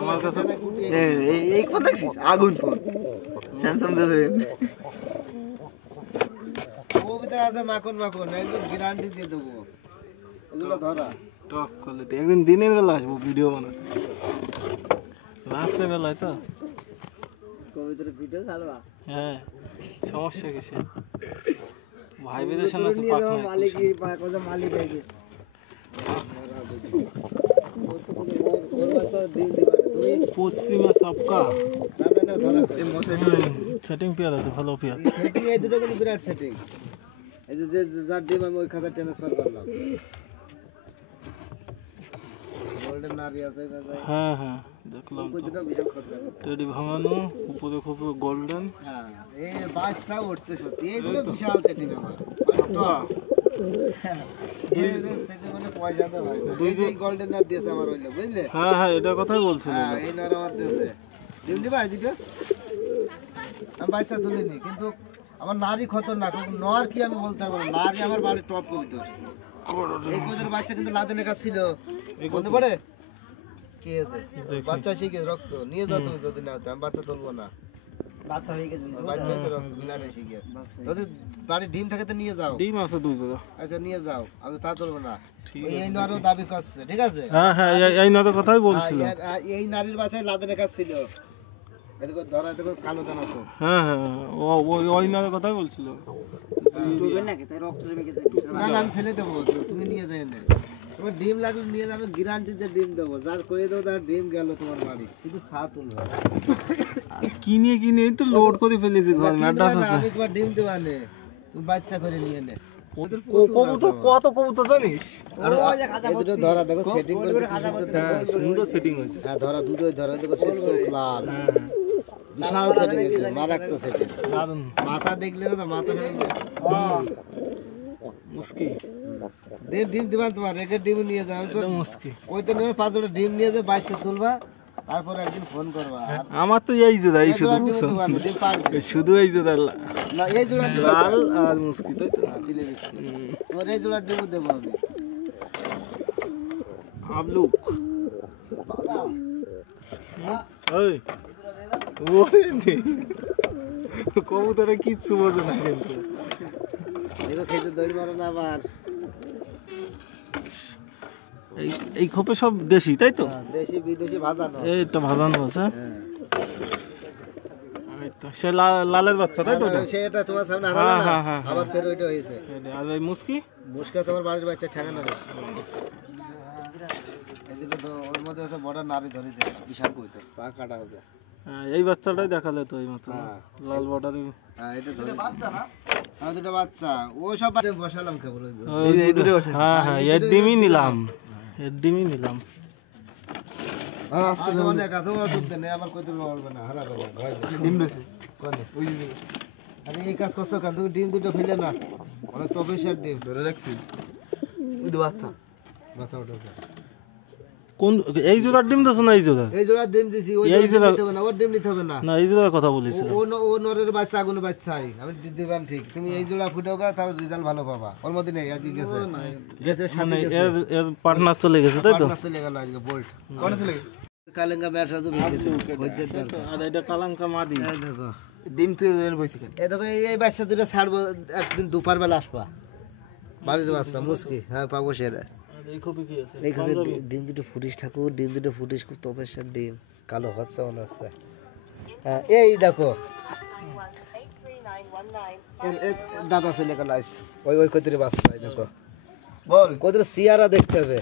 আমার কাছে এই কথা দেখছিস আগুন ফোন স্যামসাং দেখেন ও ভিতরে আছে মাখন একদম গ্যারান্টি দিয়ে দেবো এগুলো ধরা টপ কোয়ালিটি একদিন দিনের বেলা আসবো ভিডিও বানাতে রাত্রে বেলায় তো কবিতার ভিডিও ছাড়বা হ্যাঁ সমস্যা কিসে ভাই বিদেশে আছে পাক নাই মালিক আছে পশ্চিমা সবকা সেটিং পেয়ার আছে ভালো পেয়ার এই দুটো কিন্তু বিরাট সেটিং এই যে যার ডিম আমি ওই খাতা ট্রান্সফার করলাম গোল্ডেন নারী আছে হ্যাঁ হ্যাঁ দেখলাম টেডি ভাঙানো উপরে খুব গোল্ডেন হ্যাঁ এই বাচ্চা উঠছে সত্যি এই দুটো বিশাল সেটিং আমার গোল্ডেন নার দিয়েছে আমার হইলো বুঝলে হ্যাঁ হ্যাঁ এটা কথাই বলছিলাম এই নর আমার দিয়েছে ডিম দিবা দুটো আমি বাচ্চা তুলিনি কিন্তু আমার নারী খতরনাক নর কি আমি বলতে পারবো না নারী আমার বাড়ির টপ কবিতর এই কবিতর বাচ্চা কিন্তু লাদেনের কাছে ছিল মনে পড়ে কি আছে বাচ্চা শিখে রক্ত নিয়ে যাও তুমি যদি না আমি বাচ্চা তুলবো না বাচ্চা হয়ে গেছে বাচ্চা তো রক্ত বিলাটে শিখে যদি বাড়ি ডিম থাকে তো নিয়ে যাও ডিম আছে দুই জায়গা আচ্ছা নিয়ে যাও আমি তা তুলবো না এই নরও দাবি করছে ঠিক আছে হ্যাঁ হ্যাঁ এই নরের কথাই বলছিলাম এই নারীর বাচ্চায় লাদেনের কাছে ছিল এদিকে ধরা এদিকে কালো দানা তো হ্যাঁ হ্যাঁ ওই নরের কথাই বলছিল না আমি ফেলে দেবো তুমি নিয়ে যাই না তোমার ডিম লাগলে নিয়ে যাবে গ্যারান্টিতে ডিম দেবো যার কয়ে দেবো তার ডিম গেল তোমার বাড়ি কিন্তু সাত তুলবে কিনে তো লোড করে ফেলেছি ঘর ম্যাড্রাস আছে আমি তোমার ডিম দেবা নে তুমি বাচ্চা করে নিয়ে নে কবুতর কত কবুতর জানিস এই দুটো ধরা দেখো সেটিং করে সুন্দর সেটিং হয়েছে হ্যাঁ ধরা দুটোই ধরা দেখো সে চোখ লাল বিশাল সেটিং আছে মারাত্মক সেটিং দারুন মাথা দেখলে না মাথা মুস্কি ডিম দিবা তোমার রেখে ডিম নিয়ে যাও মুস্কি ওই তো নেবে 5 জোড়া ডিম নিয়ে যাবে বাচ্চা তুলবা তারপর একদিন ফোন করবা আমার তো এই জোড়া এই শুধু শুধু এই জোড়া না এই জোড়া লাল আর মুস্কি তাই তো দিলে তোমার এই জোড়া ডিম দেবো আমি আবলুক ওই ওরে নে কবুতরে কিচ্ছু বোঝে না কিন্তু দেখো খেতে দড়ি মারো না আবার এই খোপে সব দেশি তাই তো দেশি বিদেশি ভাজানো এইটা ভাজানো আছে এইতো সে লালের বাচ্চা তাই তো সেটা তোমার সামনে হারালো না আবার ফের ওইটা হয়েছে আর এই মুস্কি মুস্কাস আমার বাড়ির বাচ্চা ঠেকানো রে এদিকে তো ওর মধ্যে আছে বড় নারী ধরেছে বিশাল কইতো পা কাটা আছে এই বাচ্চাটাই দেখালে তো এই মতো লাল বর্ডার হ্যাঁ এটা ধরে বাচ্চা না হ্যাঁ দুটো বাচ্চা ও সব বসালাম কেবল এই দুটো হ্যাঁ হ্যাঁ এর ডিমই নিলাম আজকে অনেক আছে ওষুধ দেন আবার কইতে বলবে না হারাবে না ভয় ডিম দিছে কোনে ওই যে আরে এই কাজ করছো কেন তুমি ডিম দুটো ফেলে না অনেক প্রফেশনাল ডিম ধরে রাখছি ওই তো বাচ্চা উঠেছে কোন এই জোড়ার ডিম দিছ না এই জোড়ার ডিম দিছি ওই ডিম নিতে হবে না ওর ডিম নিতে হবে না না এই জোড়ার কথা বলেছিল ও নরের বাচ্চা আগুন বাচ্চাই আমি দিবান ঠিক তুমি এই জোড়া ফুটাও গা তাহলে রেজাল্ট ভালো পাবা ওর মধ্যে নেই আজকে গেছে সাথে এর পার্টনার চলে গেছে তাই তো পার্টনার চলে গেল আজকে বোল্ট কোন চলে গেছে কালেঙ্গা ব্যাটরা তো বেশি তো হইতে দরকার আর এটা কালাঙ্কা মাদি এই দেখো ডিম তুই দেন বইছি এই দেখো এই বাচ্চা দুটো ছাড়বো একদিন দুপুর বেলা আসবা বাড়ির বাচ্চা মুস্কি হ্যাঁ পাবো সেরা এই কপি কি আছে এই কাছে ডিম দুটো ফুটিস ঠাকুর ডিম দুটো ফুটিস খুব তপস্যার ডিম কালো হচ্ছে মনে হচ্ছে হ্যাঁ এই দেখো দাদা ছেলে কাল আইস ওই কতির বাচ্চা দেখো বল কতির সিয়ারা দেখতে হবে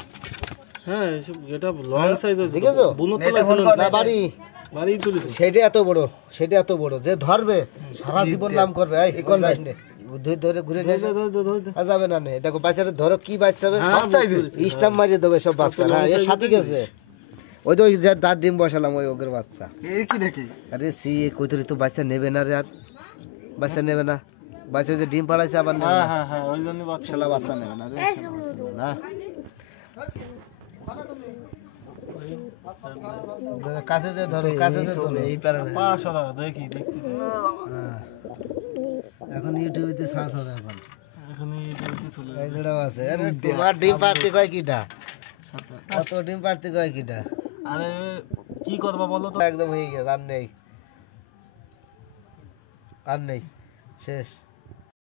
হ্যাঁ এসব এটা লং সাইজ আছে দেখেছো বুনতলা ছিল না বাড়ি তুলেছে সেটা এত বড় যে ধরবে সারা জীবন নাম করবে এই কোন যাস নে ধরে ঘুরে নিয়ে যাবে না নে দেখো বাচ্চাটা ধরো কি বাচ্চা হবে স্টাম্প মারিয়ে দেবে সব বাচ্চা না এর সাথে গেছে ওই তো যে দাঁত ডিম বসালাম ওই ওগের বাচ্চা এই কি দেখি আরে সি কইতরি তো বাচ্চা নেবে না রে আর বাচ্চা নেবে না বাচ্চা যে ডিম পাড়াইছে আবার নেবে না হ্যাঁ হ্যাঁ ওই জন্য বাচ্চা নেবে না রে না কাছে যে ধরো এই পারে 500 টাকা দেখি দেখতে এখন ইউটিউবে সার্চ হবে এখন ইউটিউবে চলে এই জোড়া আছে আরে তোমার ডিম পাড়তে কয় কিটা কত ডিম পাড়তে কয় কিটা আরে কি করবা বলো তো? একদম হয়ে গেছে, আর নেই, আর নেই, শেষ।